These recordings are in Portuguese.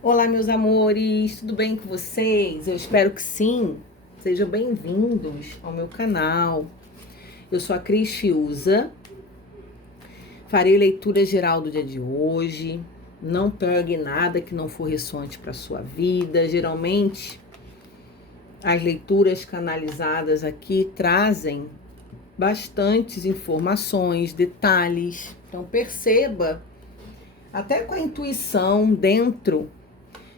Olá, meus amores, tudo bem com vocês? Eu espero que sim. Sejam bem-vindos ao meu canal. Eu sou a Cris Fiuza. Farei leitura geral do dia de hoje. Não pegue nada que não for ressonante para sua vida. Geralmente, as leituras canalizadas aqui trazem bastantes informações, detalhes. Então, perceba, até com a intuição dentro,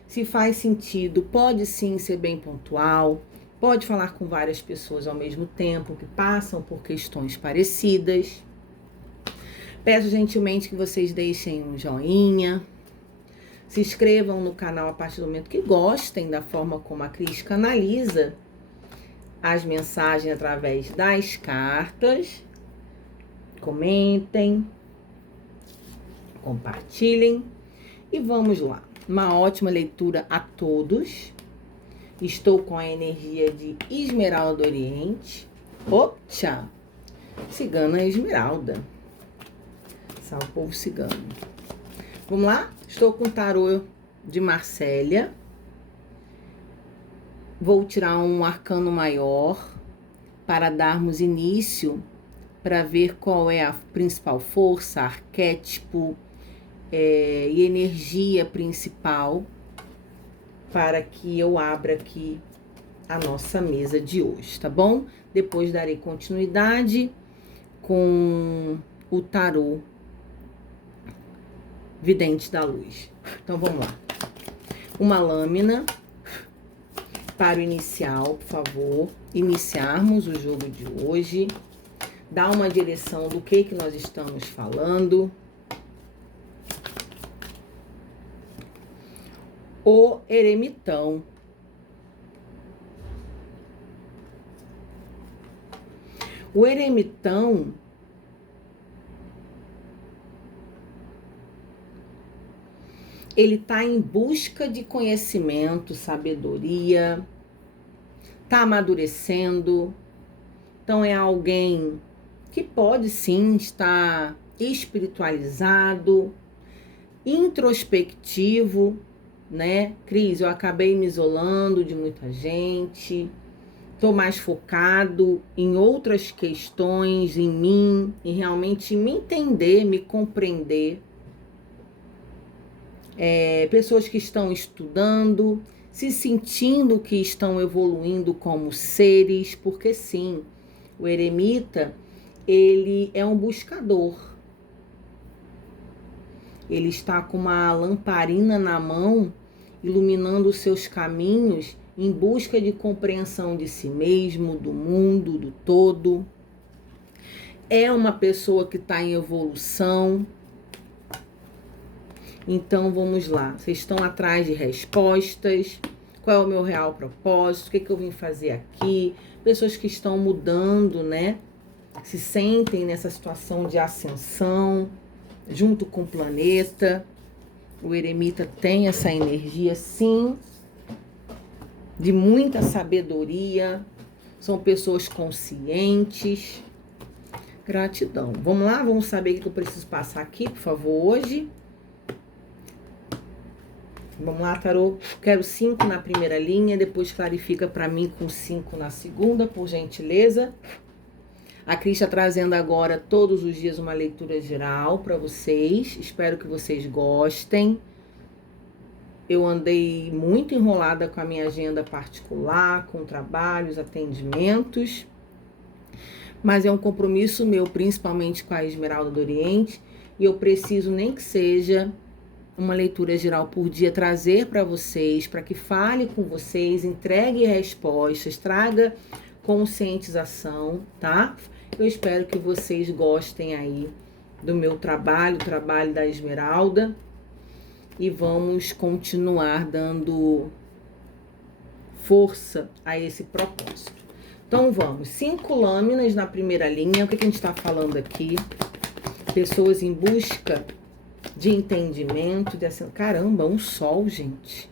se faz sentido. Pode sim ser bem pontual, pode falar com várias pessoas ao mesmo tempo que passam por questões parecidas. Peço gentilmente que vocês deixem um joinha, se inscrevam no canal a partir do momento que gostem da forma como a Cris canaliza as mensagens através das cartas. Comentem, compartilhem e vamos lá. Uma ótima leitura a todos. Estou com a energia de Esmeralda Oriente. Opa! Cigana Esmeralda. Salve o povo cigano. Vamos lá? Estou com o tarô de Marsella. Vou tirar um arcano maior para darmos início, para ver qual é a principal força, arquétipo, e energia principal para que eu abra aqui a nossa mesa de hoje, tá bom? Depois darei continuidade com o tarô Vidente da Luz. Então vamos lá. Uma lâmina para o inicial, por favor. Iniciarmos o jogo de hoje. Dá uma direção do que nós estamos falando. O Eremitão. O Eremitão ele está em busca de conhecimento, sabedoria, está amadurecendo. Então é alguém que pode sim estar espiritualizado, introspectivo, né? Cris, eu acabei me isolando de muita gente, tô mais focado em outras questões, em mim, em realmente me entender, me compreender. Pessoas que estão estudando, se sentindo que estão evoluindo como seres, porque sim, o eremita, ele é um buscador. Ele está com uma lamparina na mão, iluminando os seus caminhos em busca de compreensão de si mesmo, do mundo, do todo. É uma pessoa que está em evolução. Então, vamos lá. Vocês estão atrás de respostas. Qual é o meu real propósito? O que eu vim fazer aqui? Pessoas que estão mudando, né? Se sentem nessa situação de ascensão, junto com o planeta. O eremita tem essa energia, sim, de muita sabedoria. São pessoas conscientes. Gratidão. Vamos lá? Vamos saber o que eu preciso passar aqui, por favor, hoje. Vamos lá, tarô. Quero 5 na primeira linha, depois clarifica para mim com 5 na segunda, por gentileza. A Cris está trazendo agora todos os dias uma leitura geral para vocês. Espero que vocês gostem. Eu andei muito enrolada com a minha agenda particular, com trabalhos, atendimentos. Mas é um compromisso meu, principalmente com a Esmeralda do Oriente. E eu preciso, nem que seja uma leitura geral por dia, trazer para vocês, para que fale com vocês, entregue respostas, traga conscientização, tá? Eu espero que vocês gostem aí do meu trabalho, o trabalho da Esmeralda, e vamos continuar dando força a esse propósito. Então vamos, 5 lâminas na primeira linha. O que a gente está falando aqui? Pessoas em busca de entendimento, de assim, caramba, um sol, gente.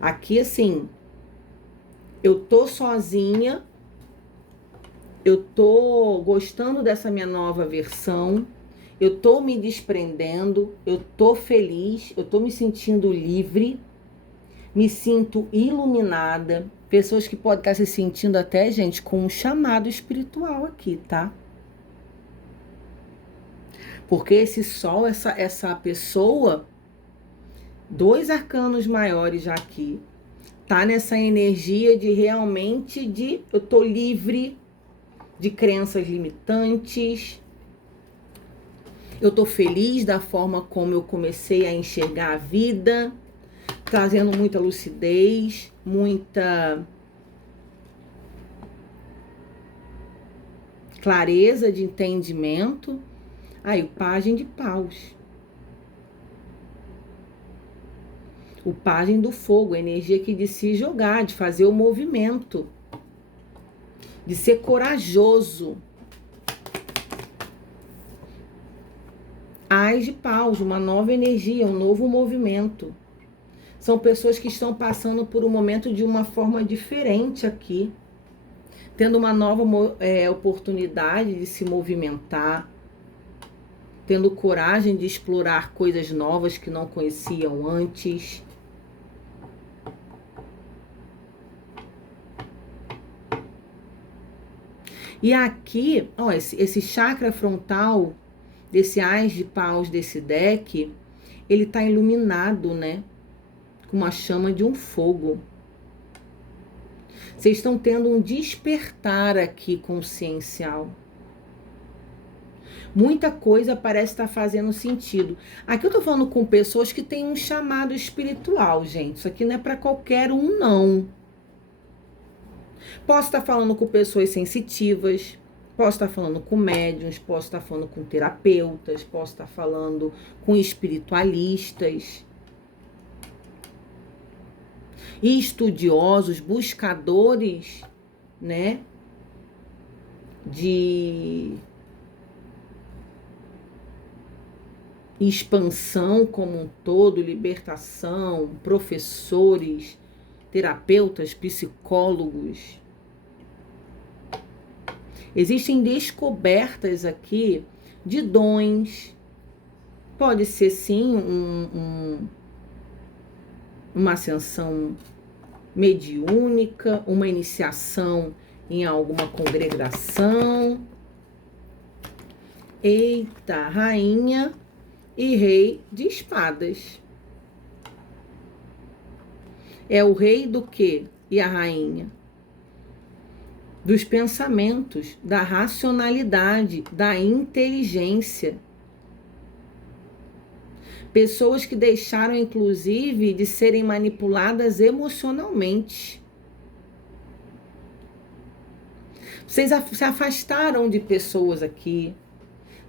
Aqui, assim, eu tô sozinha, eu tô gostando dessa minha nova versão, eu tô me desprendendo, eu tô feliz, eu tô me sentindo livre, me sinto iluminada. Pessoas que podem estar se sentindo até, gente, com um chamado espiritual aqui, tá? Porque esse sol, essa pessoa, 2 arcanos maiores já aqui, tá nessa energia de realmente eu tô livre de crenças limitantes. Eu tô feliz da forma como eu comecei a enxergar a vida, trazendo muita lucidez, muita clareza de entendimento. Aí, o pajem de paus. O pajem do fogo, a energia aqui de se jogar, de fazer o movimento, de ser corajoso. Ás de paus, uma nova energia, um novo movimento. São pessoas que estão passando por um momento de uma forma diferente aqui, tendo uma nova oportunidade de se movimentar, tendo coragem de explorar coisas novas que não conheciam antes. E aqui, ó, esse chakra frontal desse ás de paus desse deck, ele tá iluminado, né? Com uma chama de um fogo. Vocês estão tendo um despertar aqui consciencial. Muita coisa parece estar fazendo sentido. Aqui eu tô falando com pessoas que têm um chamado espiritual, gente. Isso aqui não é para qualquer um, não. Posso estar falando com pessoas sensitivas, posso estar falando com médiuns, posso estar falando com terapeutas, posso estar falando com espiritualistas. E estudiosos, buscadores, né, de expansão como um todo, libertação, professores, terapeutas, psicólogos. Existem descobertas aqui de dons. Pode ser sim uma ascensão mediúnica, uma iniciação em alguma congregação. Eita, rainha e rei de espadas. É o rei do quê? E a rainha? Dos pensamentos, da racionalidade, da inteligência. Pessoas que deixaram, inclusive, de serem manipuladas emocionalmente. Vocês se afastaram de pessoas aqui,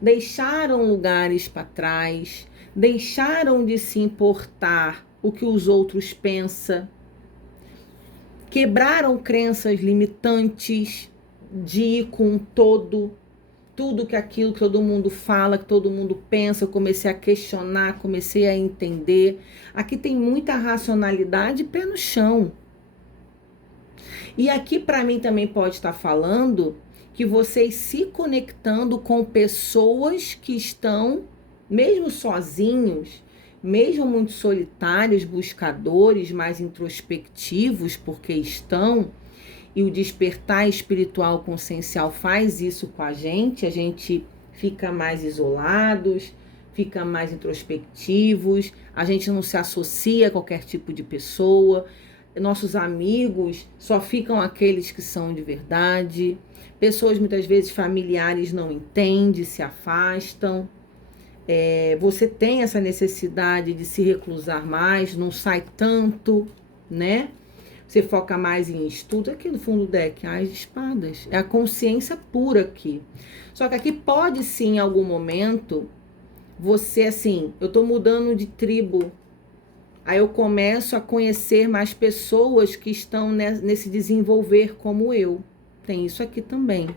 deixaram lugares para trás, deixaram de se importar o que os outros pensam, quebraram crenças limitantes de ir com tudo que aquilo que todo mundo fala, que todo mundo pensa. Eu comecei a questionar, comecei a entender. Aqui tem muita racionalidade e pé no chão. E aqui para mim também pode estar falando que vocês se conectando com pessoas que estão, mesmo sozinhos, mesmo muito solitários, buscadores, mais introspectivos, porque estão, e o despertar espiritual consciencial faz isso com a gente fica mais isolados, fica mais introspectivos, a gente não se associa a qualquer tipo de pessoa, nossos amigos só ficam aqueles que são de verdade, pessoas muitas vezes familiares não entendem, se afastam. Você tem essa necessidade de se reclusar mais, não sai tanto, né? Você foca mais em estudo. Aqui no fundo do deck, as espadas. É a consciência pura aqui. Só que aqui pode sim, em algum momento, você assim, eu tô mudando de tribo. Aí eu começo a conhecer mais pessoas que estão nesse desenvolver como eu. Tem isso aqui também.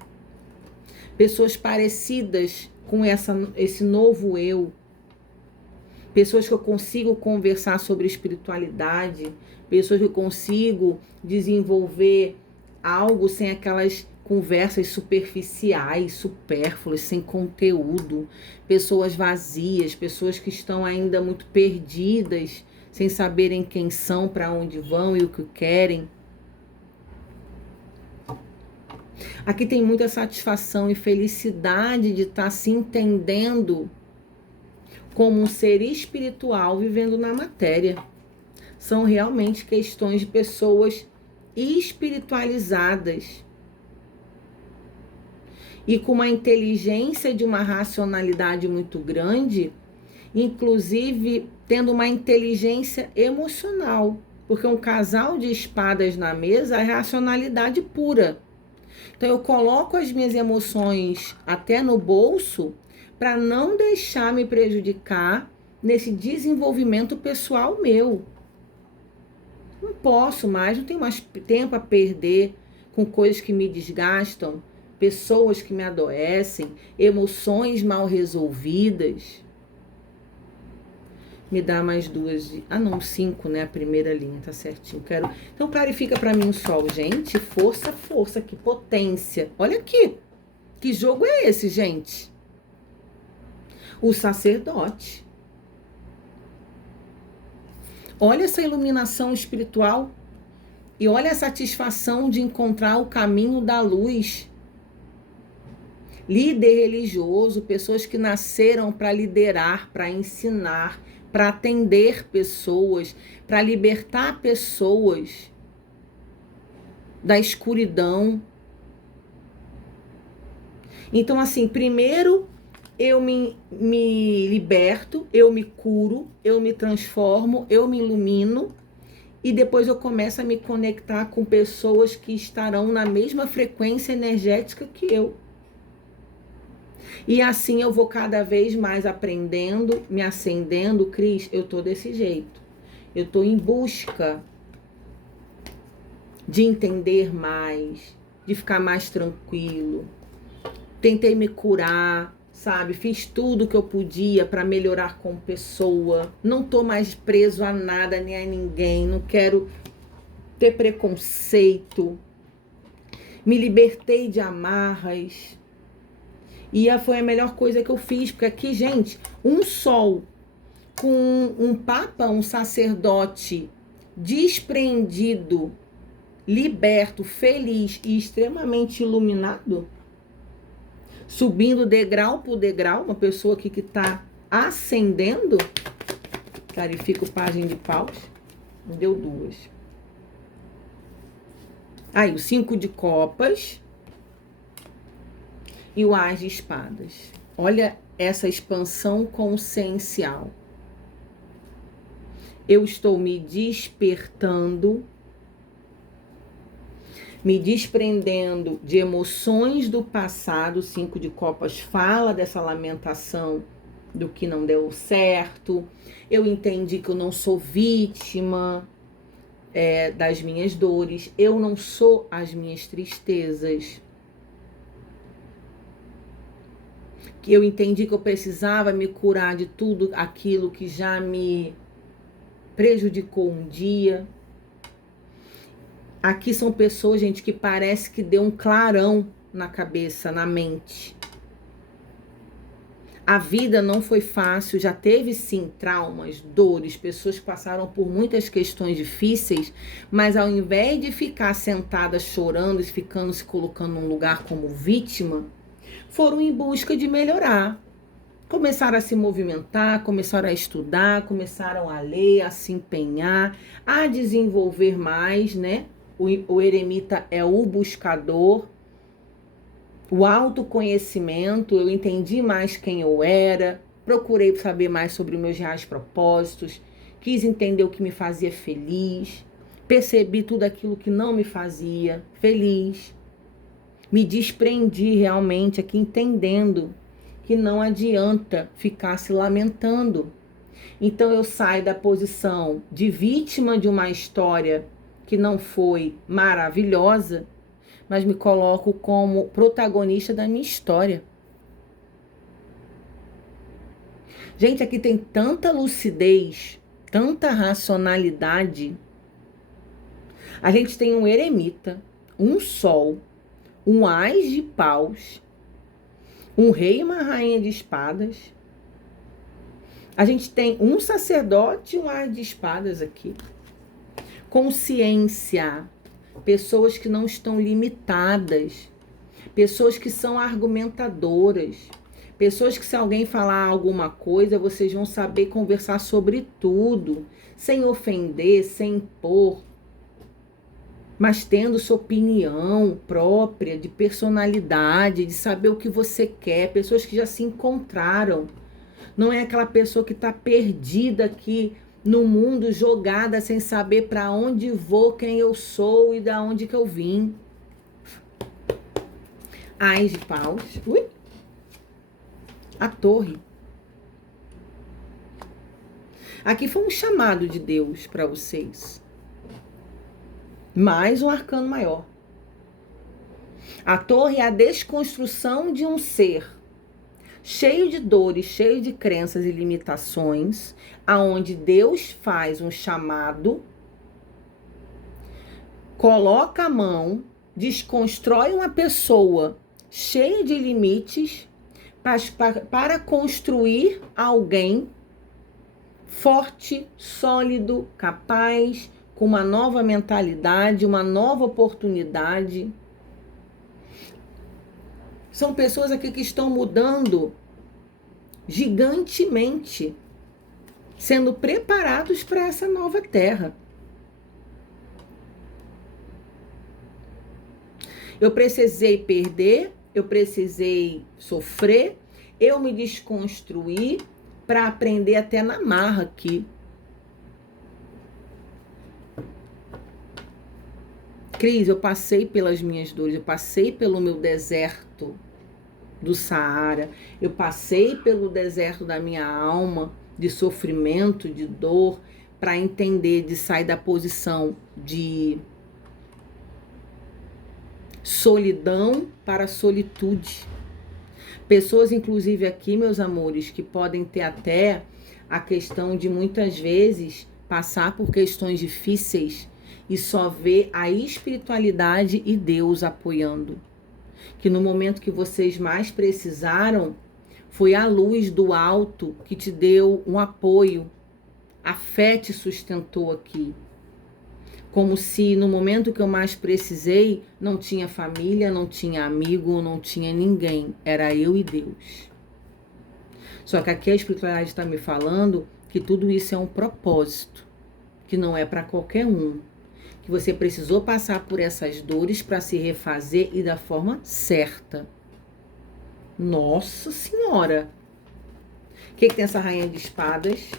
Pessoas parecidas com esse novo eu. Pessoas que eu consigo conversar sobre espiritualidade. Pessoas que eu consigo desenvolver algo sem aquelas conversas superficiais, supérfluas, sem conteúdo, pessoas vazias, pessoas que estão ainda muito perdidas, sem saberem quem são, para onde vão e o que querem. Aqui tem muita satisfação e felicidade de estar se entendendo como um ser espiritual vivendo na matéria. São realmente questões de pessoas espiritualizadas e com uma inteligência de uma racionalidade muito grande, inclusive tendo uma inteligência emocional, porque um casal de espadas na mesa é racionalidade pura. Então eu coloco as minhas emoções até no bolso para não deixar me prejudicar nesse desenvolvimento pessoal meu. Não posso mais, não tenho mais tempo a perder com coisas que me desgastam, pessoas que me adoecem, emoções mal resolvidas. Me dá mais duas. Não, 5, né? A primeira linha, tá certinho. Então, clarifica para mim o sol, gente. Força, força, que potência. Olha aqui. Que jogo é esse, gente? O sacerdote. Olha essa iluminação espiritual. E olha a satisfação de encontrar o caminho da luz. Líder religioso, pessoas que nasceram para liderar, para ensinar, para atender pessoas, para libertar pessoas da escuridão. Então, assim, primeiro eu me liberto, eu me curo, eu me transformo, eu me ilumino e depois eu começo a me conectar com pessoas que estarão na mesma frequência energética que eu. E assim eu vou cada vez mais aprendendo, me acendendo. Cris, eu tô desse jeito. Eu tô em busca de entender mais, de ficar mais tranquilo. Tentei me curar, sabe? Fiz tudo que eu podia para melhorar como pessoa. Não tô mais preso a nada nem a ninguém. Não quero ter preconceito. Me libertei de amarras. E foi a melhor coisa que eu fiz, porque aqui, gente, um sol com um papa, um sacerdote desprendido, liberto, feliz e extremamente iluminado, subindo degrau por degrau, uma pessoa aqui que está ascendendo, clarifico página de paus, deu 2. Aí, o 5 de copas e o As de espadas. Olha essa expansão consciencial. Eu estou me despertando, me desprendendo de emoções do passado. O 5 de copas fala dessa lamentação do que não deu certo. Eu entendi que eu não sou vítima das minhas dores. Eu não sou as minhas tristezas. Que eu entendi que eu precisava me curar de tudo aquilo que já me prejudicou um dia. Aqui são pessoas, gente, que parece que deu um clarão na cabeça, na mente. A vida não foi fácil, já teve sim traumas, dores, pessoas que passaram por muitas questões difíceis, mas ao invés de ficar sentada chorando e ficando se colocando num lugar como vítima, foram em busca de melhorar. Começaram a se movimentar, começaram a estudar, começaram a ler, a se empenhar, a desenvolver mais, né? O eremita é o buscador, o autoconhecimento. Eu entendi mais quem eu era, procurei saber mais sobre os meus reais propósitos, quis entender o que me fazia feliz, percebi tudo aquilo que não me fazia feliz. Me desprendi realmente aqui, entendendo que não adianta ficar se lamentando. Então eu saio da posição de vítima de uma história que não foi maravilhosa, mas me coloco como protagonista da minha história. Gente, aqui tem tanta lucidez, tanta racionalidade. A gente tem um eremita, um sol, um ás de paus, um rei e uma rainha de espadas. A gente tem um sacerdote e um ás de espadas aqui. Consciência, pessoas que não estão limitadas, pessoas que são argumentadoras, pessoas que se alguém falar alguma coisa, vocês vão saber conversar sobre tudo, sem ofender, sem impor, mas tendo sua opinião própria, de personalidade, de saber o que você quer, pessoas que já se encontraram. Não é aquela pessoa que está perdida aqui no mundo, jogada, sem saber para onde vou, quem eu sou e da onde que eu vim. Ás de paus. Ui. A torre. Aqui foi um chamado de Deus para vocês. Mais um arcano maior. A torre é a desconstrução de um ser cheio de dores, cheio de crenças e limitações, aonde Deus faz um chamado, coloca a mão, desconstrói uma pessoa cheia de limites para construir alguém forte, sólido, capaz, com uma nova mentalidade, uma nova oportunidade. São pessoas aqui que estão mudando gigantemente, sendo preparados para essa nova terra. Eu precisei perder, eu precisei sofrer, eu me desconstruí para aprender até na marra aqui. Cris, eu passei pelas minhas dores, eu passei pelo meu deserto do Saara, eu passei pelo deserto da minha alma, de sofrimento, de dor, para entender, de sair da posição de solidão para solitude. Pessoas, inclusive aqui, meus amores, que podem ter até a questão de muitas vezes passar por questões difíceis e só ver a espiritualidade e Deus apoiando. Que no momento que vocês mais precisaram, foi a luz do alto que te deu um apoio. A fé te sustentou aqui. Como se no momento que eu mais precisei, não tinha família, não tinha amigo, não tinha ninguém. Era eu e Deus. Só que aqui a espiritualidade está me falando que tudo isso é um propósito, que não é para qualquer um. Que você precisou passar por essas dores para se refazer e da forma certa. Nossa Senhora! O que tem essa rainha de espadas?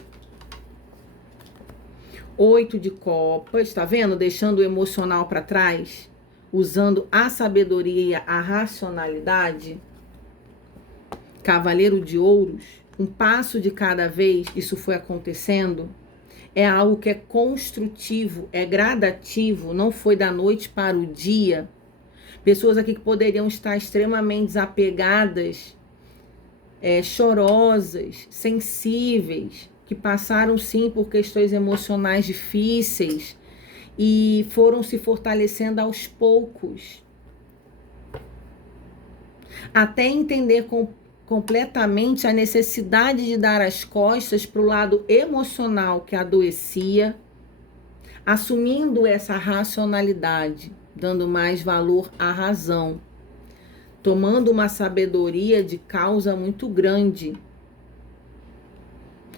8 de copas, tá vendo? Deixando o emocional para trás, usando a sabedoria, a racionalidade. Cavaleiro de ouros, um passo de cada vez, isso foi acontecendo. É algo que é construtivo, é gradativo, não foi da noite para o dia. Pessoas aqui que poderiam estar extremamente desapegadas, chorosas, sensíveis, que passaram sim por questões emocionais difíceis e foram se fortalecendo aos poucos. Até entender completamente a necessidade de dar as costas para o lado emocional que adoecia, assumindo essa racionalidade, dando mais valor à razão, tomando uma sabedoria de causa muito grande.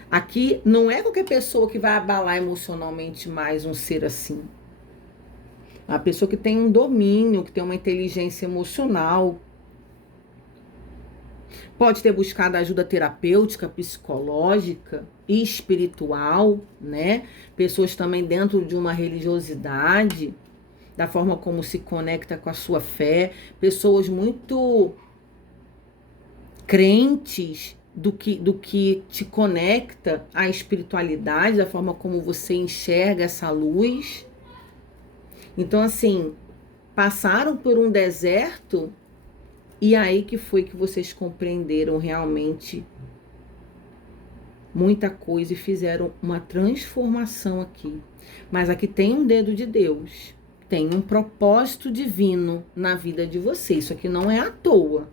Aqui não é qualquer pessoa que vai abalar emocionalmente mais um ser assim. A pessoa que tem um domínio, que tem uma inteligência emocional, pode ter buscado ajuda terapêutica, psicológica e espiritual, né? Pessoas também dentro de uma religiosidade, da forma como se conecta com a sua fé. Pessoas muito crentes do que te conecta à espiritualidade, da forma como você enxerga essa luz. Então, assim, passaram por um deserto. E aí que foi que vocês compreenderam realmente muita coisa e fizeram uma transformação aqui. Mas aqui tem um dedo de Deus. tem um propósito divino na vida de vocês. Isso aqui não é à toa,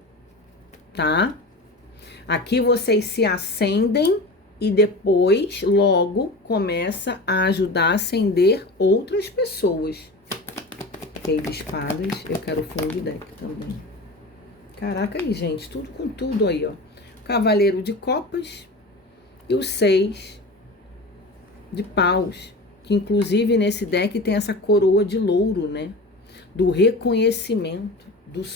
tá? Aqui vocês se acendem e depois, logo, começa a ajudar a acender outras pessoas. Rei de espadas, eu quero o fundo de deck também. Caraca aí, gente, tudo com tudo aí, ó. Cavaleiro de copas e o 6 de paus. Que inclusive nesse deck tem essa coroa de louro, né? Do reconhecimento.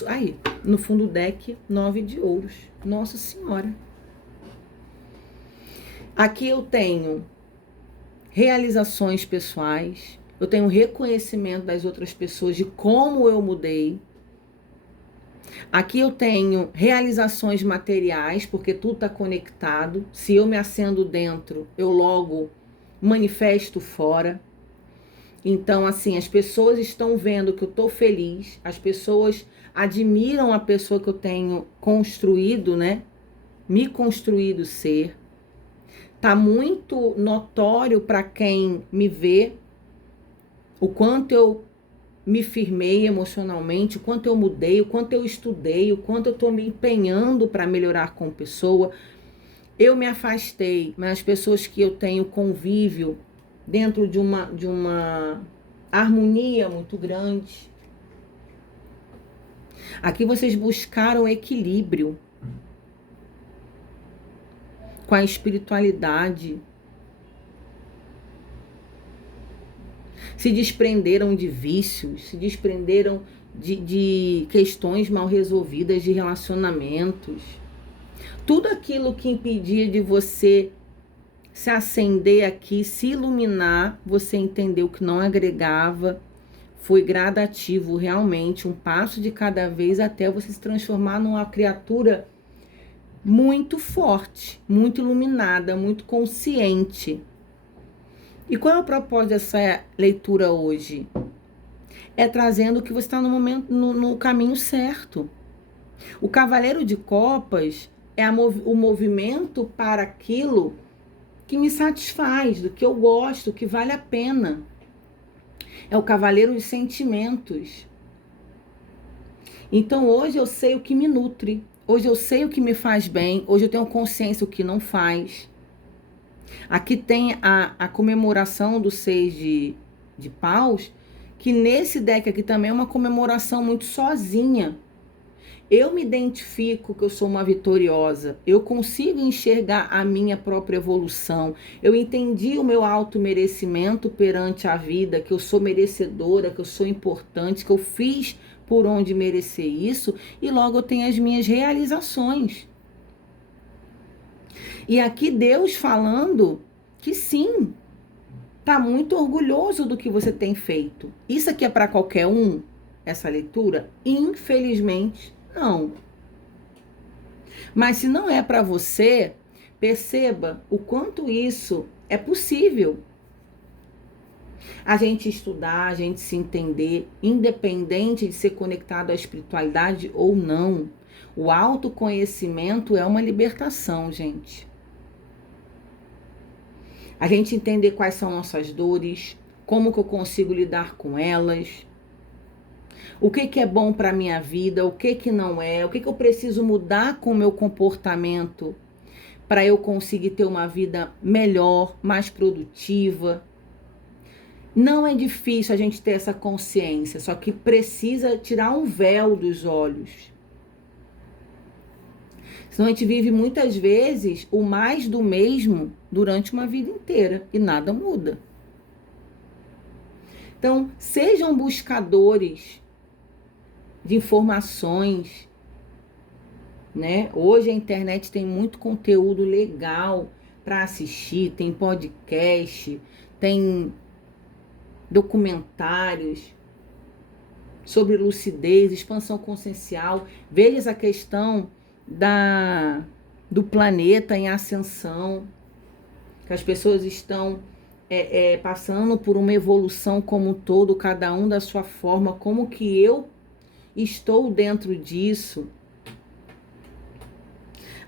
Aí, no fundo do deck, 9 de ouros. Nossa Senhora. Aqui eu tenho realizações pessoais. Eu tenho reconhecimento das outras pessoas de como eu mudei. Aqui eu tenho realizações materiais, porque tudo está conectado. Se eu me acendo dentro, eu logo manifesto fora. Então, assim, as pessoas estão vendo que eu tô feliz, as pessoas admiram a pessoa que eu tenho construído, né? Me construído ser. Tá muito notório para quem me vê o quanto eu me firmei emocionalmente, o quanto eu mudei, o quanto eu estudei, o quanto eu tô me empenhando para melhorar como pessoa. Eu me afastei, mas as pessoas que eu tenho convívio dentro de uma harmonia muito grande. Aqui vocês buscaram equilíbrio com a espiritualidade. Se desprenderam de vícios, se desprenderam de questões mal resolvidas de relacionamentos. Tudo aquilo que impedia de você se acender aqui, se iluminar, você entendeu que não agregava, foi gradativo realmente, um passo de cada vez até você se transformar numa criatura muito forte, muito iluminada, muito consciente. E qual é o propósito dessa leitura hoje? É trazendo que você está no caminho certo. O Cavaleiro de Copas é o movimento para aquilo que me satisfaz, do que eu gosto, que vale a pena. É o Cavaleiro de Sentimentos. Então hoje eu sei o que me nutre, hoje eu sei o que me faz bem, hoje eu tenho consciência o que não faz. Aqui tem a comemoração do 6 de paus, que nesse deck aqui também é uma comemoração muito sozinha. Eu me identifico que eu sou uma vitoriosa, eu consigo enxergar a minha própria evolução, eu entendi o meu auto-merecimento perante a vida, que eu sou merecedora, que eu sou importante, que eu fiz por onde merecer isso, e logo eu tenho as minhas realizações. E aqui Deus falando que sim, tá muito orgulhoso do que você tem feito. Isso aqui é para qualquer um, essa leitura? Infelizmente, não. Mas se não é para você, perceba o quanto isso é possível. A gente estudar, a gente se entender, independente de ser conectado à espiritualidade ou não. O autoconhecimento é uma libertação, gente. A gente entender quais são nossas dores, como que eu consigo lidar com elas, o que é bom para a minha vida, o que não é, o que eu preciso mudar com o meu comportamento para eu conseguir ter uma vida melhor, mais produtiva. Não é difícil a gente ter essa consciência, só que precisa tirar um véu dos olhos. Senão a gente vive muitas vezes o mais do mesmo durante uma vida inteira e nada muda. Então, sejam buscadores de informações, né? Hoje a internet tem muito conteúdo legal para assistir, tem podcast, tem documentários sobre lucidez, expansão consciencial. Veja essa questão do planeta em ascensão, que as pessoas estão passando por uma evolução como um todo, cada um da sua forma, como que eu estou dentro disso.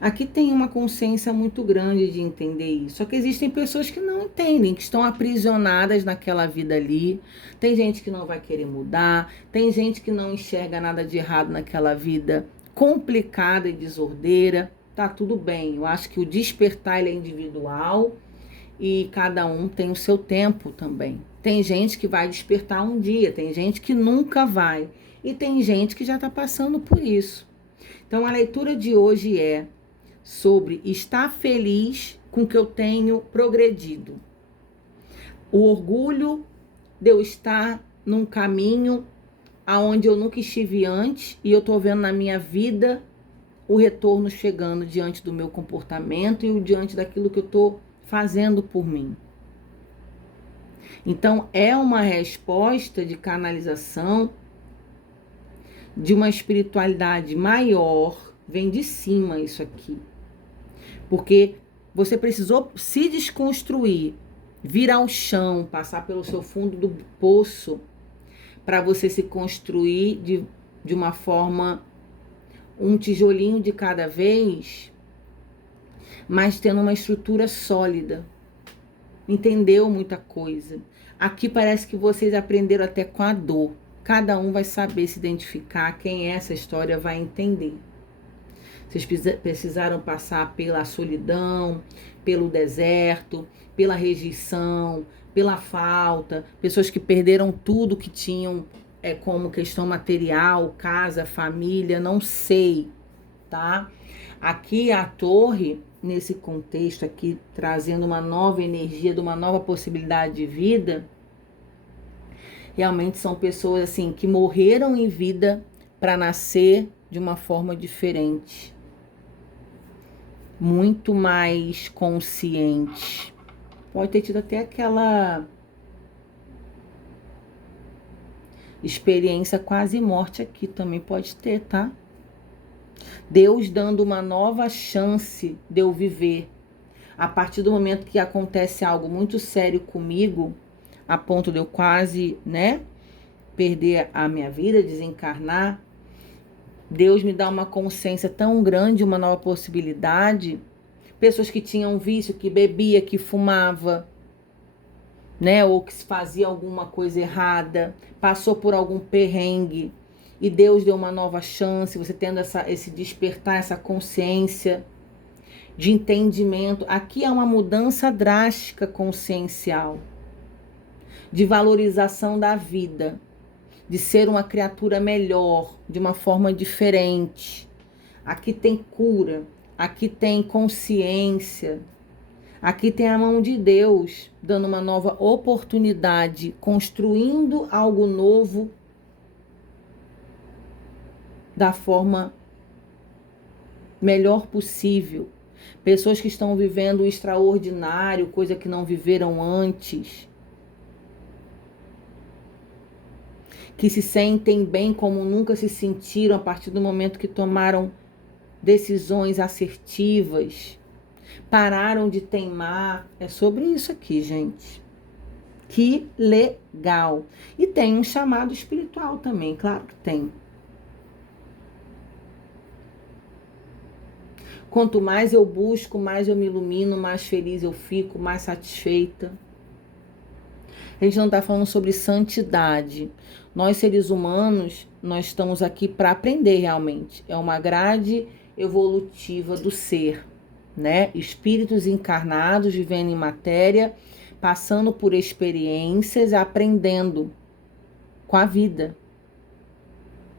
Aqui tem uma consciência muito grande de entender isso. Só que existem pessoas que não entendem, que estão aprisionadas naquela vida ali. Tem gente que não vai querer mudar, tem gente que não enxerga nada de errado naquela vida complicada e desordeira. Tá tudo bem. Eu acho que o despertar ele é individual e cada um tem o seu tempo também. Tem gente que vai despertar um dia, tem gente que nunca vai. E tem gente que já está passando por isso. Então a leitura de hoje é sobre estar feliz com o que eu tenho progredido. O orgulho de eu estar num caminho aonde eu nunca estive antes e eu tô vendo na minha vida o retorno chegando diante do meu comportamento e diante daquilo que eu tô fazendo por mim. Então é uma resposta de canalização de uma espiritualidade maior, vem de cima isso aqui. Porque você precisou se desconstruir, vir ao chão, passar pelo seu fundo do poço, para você se construir de uma forma, um tijolinho de cada vez, mas tendo uma estrutura sólida. Entendeu muita coisa. Aqui parece que vocês aprenderam até com a dor. Cada um vai saber se identificar, quem é essa história vai entender. Vocês precisaram passar pela solidão, pelo deserto, pela rejeição, pela falta, pessoas que perderam tudo que tinham como questão material, casa, família, não sei, tá? Aqui a torre, nesse contexto aqui, trazendo uma nova energia, de uma nova possibilidade de vida, realmente são pessoas assim que morreram em vida para nascer de uma forma diferente. Muito mais consciente. Pode ter tido até aquela experiência quase morte aqui também, pode ter, tá? Deus dando uma nova chance de eu viver. A partir do momento que acontece algo muito sério comigo, a ponto de eu quase, perder a minha vida, desencarnar, Deus me dá uma consciência tão grande, uma nova possibilidade. Pessoas que tinham vício, que bebia, que fumava, ou que fazia alguma coisa errada, passou por algum perrengue e Deus deu uma nova chance, você tendo esse despertar, essa consciência de entendimento. Aqui é uma mudança drástica consciencial, de valorização da vida, de ser uma criatura melhor, de uma forma diferente. Aqui tem cura, aqui tem consciência, aqui tem a mão de Deus dando uma nova oportunidade, construindo algo novo da forma melhor possível. Pessoas que estão vivendo o extraordinário, coisa que não viveram antes, que se sentem bem como nunca se sentiram a partir do momento que tomaram decisões assertivas, pararam de teimar. É sobre isso aqui, gente. Que legal. E tem um chamado espiritual também, claro que tem. Quanto mais eu busco, mais eu me ilumino, mais feliz eu fico, mais satisfeita. A gente não está falando sobre santidade. Nós, seres humanos, nós estamos aqui para aprender realmente. É uma grade evolutiva do ser, Espíritos encarnados, vivendo em matéria, passando por experiências, aprendendo com a vida.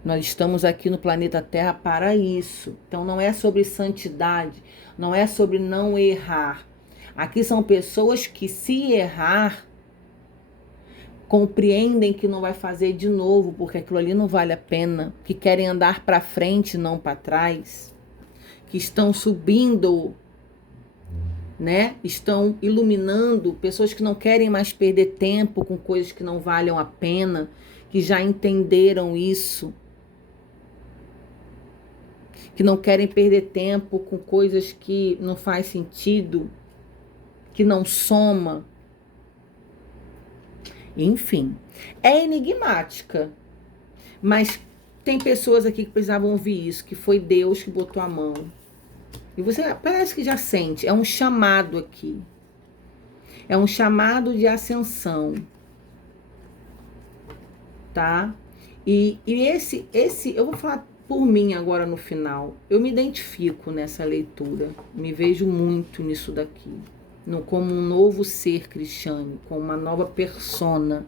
Nós estamos aqui no planeta Terra para isso. Então não é sobre santidade, não é sobre não errar. Aqui são pessoas que, se errar, compreendem que não vai fazer de novo, porque aquilo ali não vale a pena, que querem andar para frente, não para trás, que estão subindo, estão iluminando, pessoas que não querem mais perder tempo com coisas que não valham a pena, que já entenderam isso, que não querem perder tempo com coisas que não faz sentido, que não soma. Enfim, é enigmática, mas tem pessoas aqui que precisavam ouvir isso, que foi Deus que botou a mão. E você parece que já sente, é um chamado aqui. É um chamado de ascensão, tá? E esse, eu vou falar por mim agora no final. Eu me identifico nessa leitura, me vejo muito nisso daqui, como um novo ser cristiano, como uma nova persona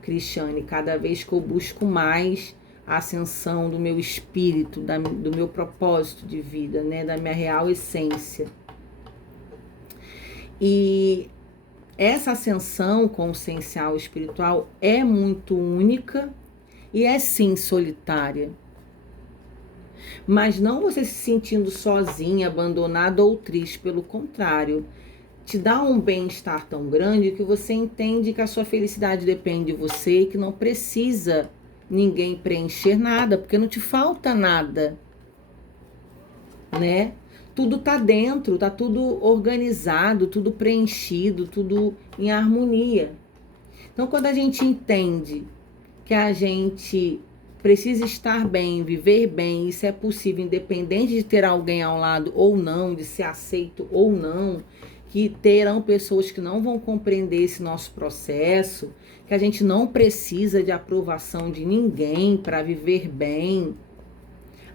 cristiane, cada vez que eu busco mais a ascensão do meu espírito, do meu propósito de vida, né, da minha real essência. E essa ascensão consciencial espiritual é muito única e é sim solitária. Mas não você se sentindo sozinha, abandonada ou triste, pelo contrário. Te dá um bem-estar tão grande que você entende que a sua felicidade depende de você e que não precisa ninguém preencher nada, porque não te falta nada, né? Tudo tá dentro, tá tudo organizado, tudo preenchido, tudo em harmonia. Então, quando a gente entende que a gente precisa estar bem, viver bem, isso é possível, independente de ter alguém ao lado ou não, de ser aceito ou não, que terão pessoas que não vão compreender esse nosso processo, que a gente não precisa de aprovação de ninguém para viver bem.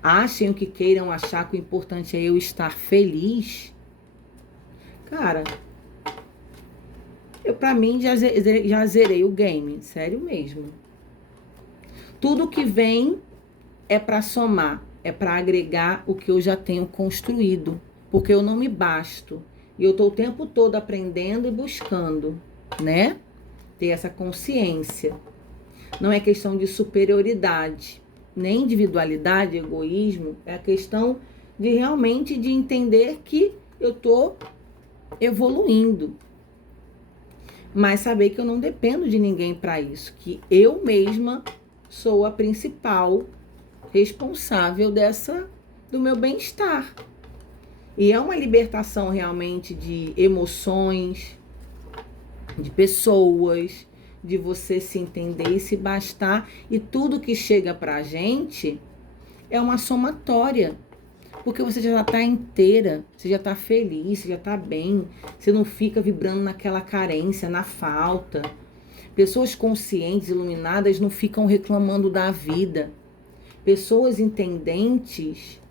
Achem o que queiram achar, que o importante é eu estar feliz. Cara, pra mim já zerei o game, sério mesmo. Tudo que vem é para somar, é para agregar o que eu já tenho construído, porque eu não me basto. E eu tô o tempo todo aprendendo e buscando, né? Ter essa consciência. Não é questão de superioridade, nem individualidade, egoísmo. É a questão de realmente de entender que eu tô evoluindo. Mas saber que eu não dependo de ninguém para isso, que eu mesma sou a principal responsável do meu bem-estar. E é uma libertação realmente de emoções, de pessoas, de você se entender e se bastar. E tudo que chega pra gente é uma somatória. Porque você já tá inteira, você já tá feliz, você já tá bem. Você não fica vibrando naquela carência, na falta. Pessoas conscientes, iluminadas, não ficam reclamando da vida. Pessoas entendentes,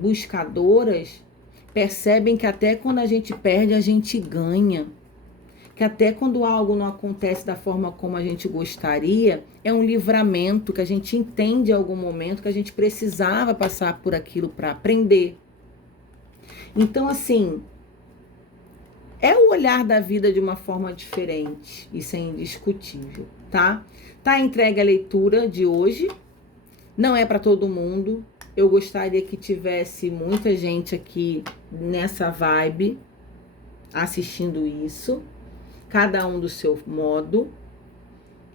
buscadoras, percebem que até quando a gente perde, a gente ganha. Que até quando algo não acontece da forma como a gente gostaria, é um livramento, que a gente entende em algum momento que a gente precisava passar por aquilo para aprender. Então, assim, é o olhar da vida de uma forma diferente. Isso é indiscutível, tá? Tá entregue a leitura de hoje. Não é para todo mundo. Eu gostaria que tivesse muita gente aqui nessa vibe assistindo isso. Cada um do seu modo.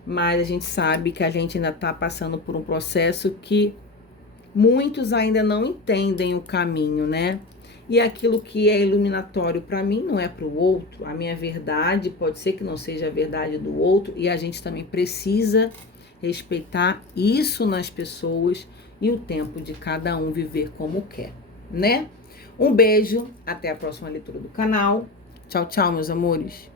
Mas a gente sabe que a gente ainda está passando por um processo que muitos ainda não entendem o caminho, né? E aquilo que é iluminatório para mim não é para o outro. A minha verdade pode ser que não seja a verdade do outro. E a gente também precisa respeitar isso nas pessoas e o tempo de cada um viver como quer, né? Um beijo, até a próxima leitura do canal. Tchau, tchau, meus amores.